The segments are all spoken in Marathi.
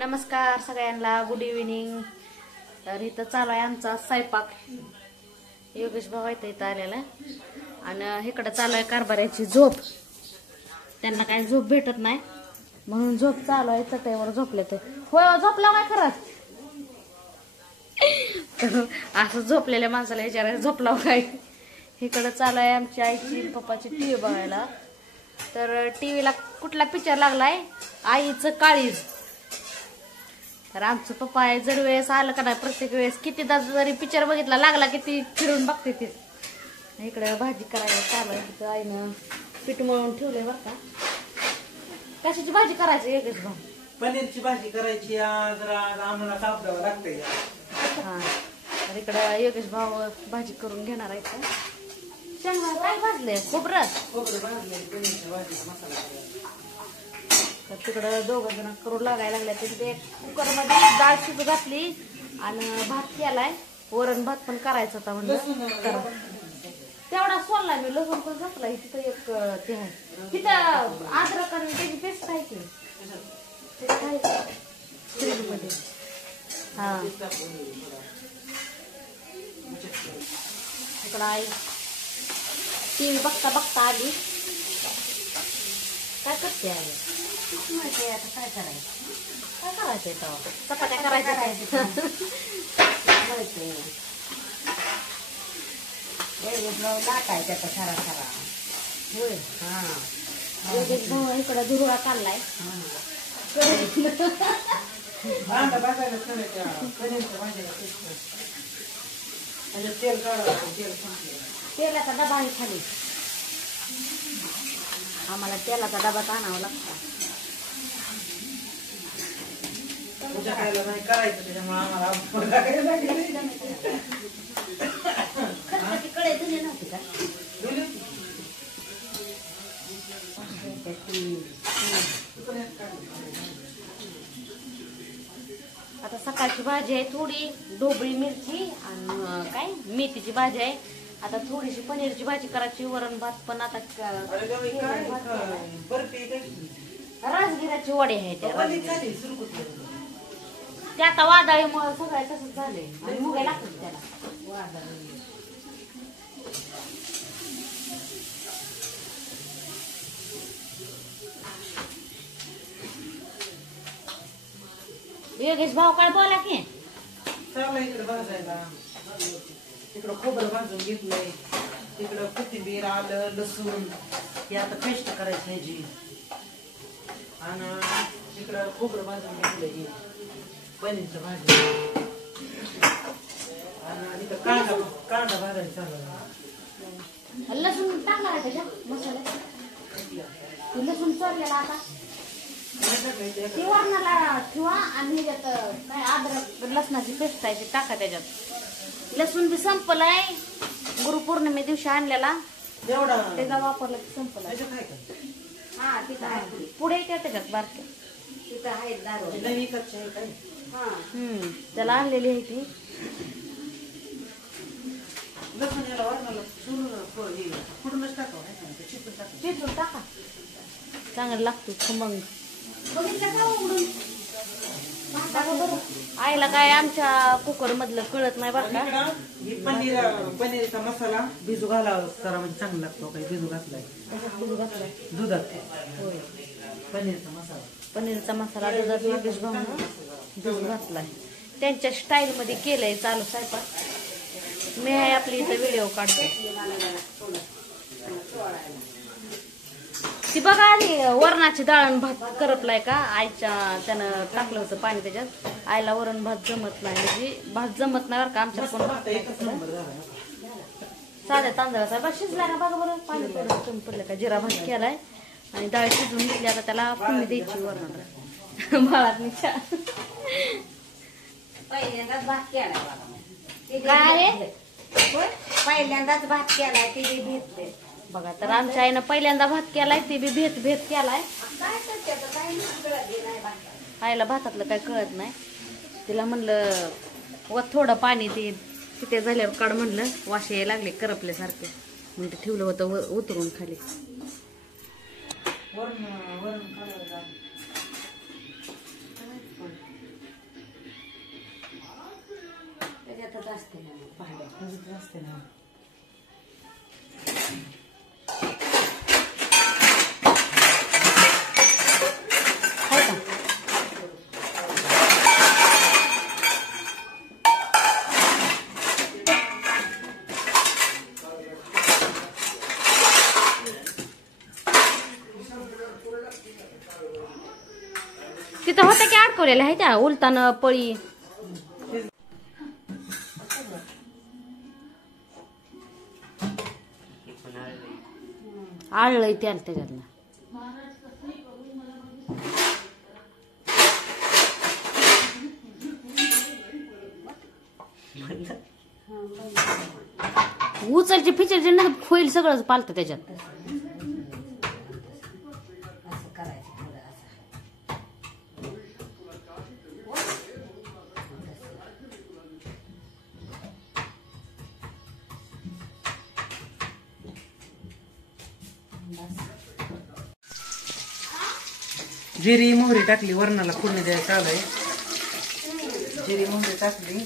नमस्कार सगळ्यांना, गुड इव्हिनिंग। तर इथं चालू आहे आमचा स्वयंपाक। योगेश भाऊ इथं आलेला आणि इकडे चालू आहे कारभाराची झोप। त्यांना काही झोप भेटत नाही म्हणून झोप चालू आहे, चटईवर झोपले ते। होय झोपला काय खरंच? असं झोपलेल्या माणसाला विचारायचं झोपला काय। इकडे चालू आहे आमची आईची पप्पाची टीव्ही बघायला। तर टीव्हीला कुठला पिक्चर लागलाय? आईचं काळीज। तर आमचं पप्पा आहे जर वेळेस आलं का नाही, प्रत्येक वेळेस कितीदा जरी पिक्चर बघितला लागला की ती फिरून बघते ती। इकडे भाजी करायला चालू आहे, तिथं आईनं पीठ मळून ठेवलंय बरं का। कशाची भाजी करायची योगेश भाऊ? पनीरची भाजी करायची जरा आम्हाला सापडावं लागतंय। हा, तर इकडं योगेश भाऊ भाजी करून घेणार आहे का? शेंगा काय भाजले? खोबरं भाजले, पनीरची भाजी मसाला। तर तिकडं दोघं जण करू लागायला लागले। तिथे कुकरमध्ये डाळ शिजू घातली आणि भात केलाय, वरण भात पण करायचं होता म्हणलं करा। तेवढा सोडला मी, लसूण पण घातलाय। तिथं एक ते आहे, तिथं अद्रक आणि त्याची पेस्ट आहे की फ्रीजमध्ये। हा, इकडं आई टीव्ही बघता बघता आली। काय करते आहे? माहिती आता काय करायचं? काय करायचंय तेव्हा? चपात्या करायच्या माहिती टाकायच्या आता खरा खरा। होय, हा योगेश भाऊ इकडं धुरळा काढलाय। तेलाचा डबा आहे खाली, आम्हाला तेलाचा डबा आणावा लागतो। नाही करायचं त्याच्यामुळे आम्हाला कडे धुले नव्हते का? आता सकाळची भाजी आहे थोडी ढोबळी मिरची आणि काय मेथीची भाजी आहे। आता थोडीशी पनीरची भाजी करायची, वरण भात पण आता राजगिराची वडे आहे ते आता वादळीमुळे सगळं तसंच झालंय आणि मुगे लागतात त्याला वादळ। योगेश भाऊ काय बोला की? इकडे भाजायला, तिकडं खोबरं भाजून घेतलंय, तिकडं कोथिंबीर आलं लसूण हे आता पेस्ट करायची ह्याची, आणि तिकडं खोबरं भाजून घेतलंय पनीरचं भाजी, आणि इथं कांदा भाजायला चालू। लसूण टाकणार आहे त्याच्यात मसाल्यात? लसूण चोरलेला आता ती वरणाला ठेवा आणि ह्याच्यात काय अद्रक लसणाची पेस्ट आहे ती टाका त्याच्यात। लसूण बी संपलाय, गुरुपौर्णिमे दिवशी आणलेला त्याचा वापरला की संपलाय। हा तिथं आहे पुढे येते त्याच्यात बारक्या, तिथं आहे दारू। त्याला आणलेली आहे ती। चिरून टाका, चांगलं लागतो खमंग। आईला काय आमच्या कुकर मधलं कळत नाही बरं का। पनीरचा मसाला भिजू घालावं करा म्हणजे चांगला लागतो। काही भिजू घातलाय, भिजू घातलाय दुधात। होय, पनीरचा मसाला दुधात योगेश भाऊनं भिजू घातलाय। त्यांच्या स्टाईल मध्ये केलंय चालू स्वयंपाक। मी आहे आपली इथं व्हिडिओ काढते। ती बघा आली वरणाची डाळ भात करपलाय का आईच्या, त्यानं टाकलं होतं पाणी त्याच्यात। आईला वरण भात जमत नाही, म्हणजे भात जमत नाही बरं का आमच्या कोण। साध्या तांदळाचा बस शिजला ना बघा बरं, पाणी थोडं कमी पडलं का। जिरा भात केलाय आणि डाळ शिजून घेतली, आता त्याला फोडणी द्यायची वरणाला। बाळात निशा पहिल्यांदाच भात केलाय काय आहे? पहिल्यांदाच भात केलाय ते बी भेटते बघा। तर आमच्या आईनं पहिल्यांदा भात केलाय, ते बी भेत केलाय। आईला भातातलं काय कळत नाही, तिला म्हणलं व थोडं पाणी ते तिथे झाल्यावर काढ म्हणलं, वाशे यायला लागले करपल्यासारखे म्हणून ते ठेवलं होतं उतरून खाली। असते ना भांड्यात. भिजत असते ना. आहे का? तिथं होत्या की अडकवलेल्या आहे त्या उलतान पळी. आळलंय त्याच्यातलं. उचलची फिचलची ना होईल सगळं पालतं त्याच्यात. असं करायचं थोडं असं. जिरी मोहरी टाकली, वरणाला फोडणी द्यायचं आलंय. जिरी मोहरी टाकली,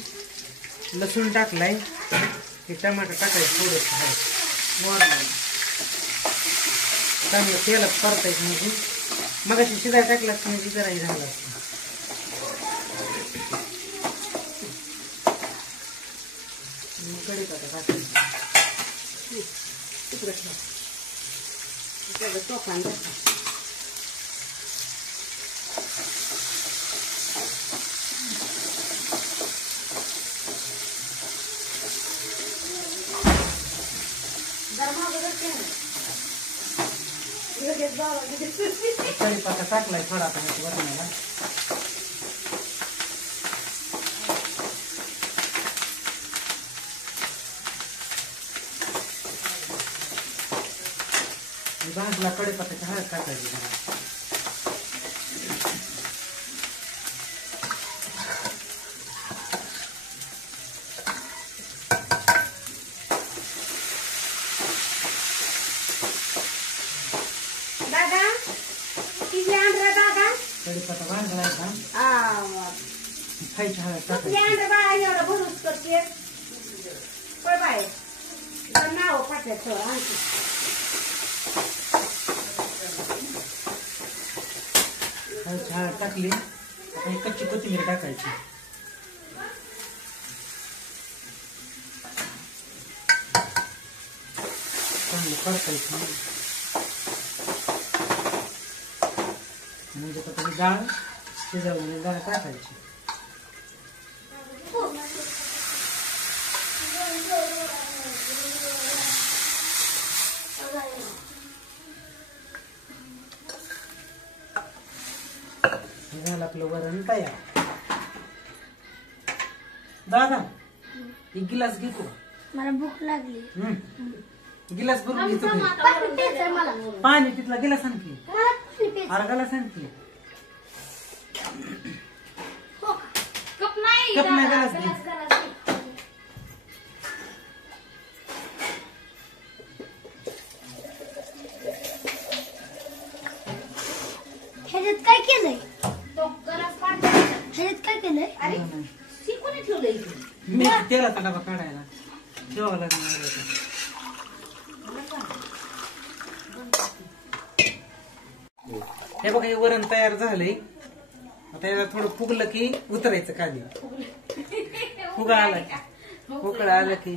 लसूण टाकलाय, हे टमाटर टाकायचं थोडंसं आहे वरणाला. चांगलं तेलात परतायचं म्हणजे मगाशी शिजाय टाकला म्हणजे जराही झाला असतं. कढीपत्ता टाकायचा. सगळं टोकान जातं. कढीपत्ता टाकलाय थोडा आता वरणाला. भाजला कढीपत्त्याची हळद टाकायची. दादा किती आणलं दादा? कढीपत्ता भाजलाय का खायची हळद किती टाकायची. आणलं बाळा एवढं भरूच करते. पळ बाहेर नाव पाठवायचं आणखी. खायची हळद टाकली, आता ही कच्ची कोथिंबीर टाकायची. चांगलं परतायचं म्हणजे आता ही डाळ शिजवलेली डाळ टाकायची. झालं आपलं वरण तयार. दादा एक गिलास घेतो. मला भूक लागली. गिलास भरून घेतो. पाणी तिथला गिलास आणखी अर्धा ग्लास आणखी. कप नाही कप नाही ग्लास घे. ह्याच्यात काय केलंय? ह्याच्यात काय केलंय? अरे शिकून ठेवलंय इथे. मी तेलाचा डबा काढायला ठेवावा लागणार. हे बघा हे वरण तयार झालंय. आता याला थोडं फुगलं की उतरायचं खाली. फुगा आला की उकळ आलं की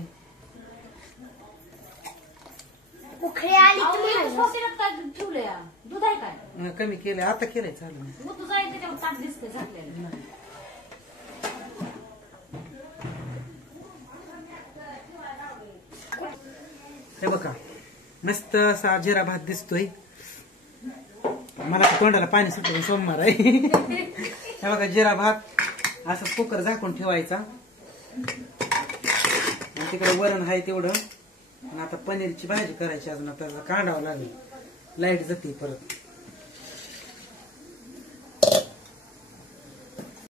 उखळी आली ठेवलंय. दूध आहे काय? कमी केलंय आता केलंय चालू. मग तुझा त्याच्यावर ताट दिसतंय झाकलेलं. हे बघा मस्त असा जिरा भात दिसतोय. मला तोंडाला पाणी सुटलं सोमवार आहे. हे बघा जिरा भात असं कुकर झाकून ठेवायचा. तिकडे वरण आहे तेवढं. आणि आता पनीरची भाजी करायची. अजून आता काढावं लागेल. लाईट जाते परत.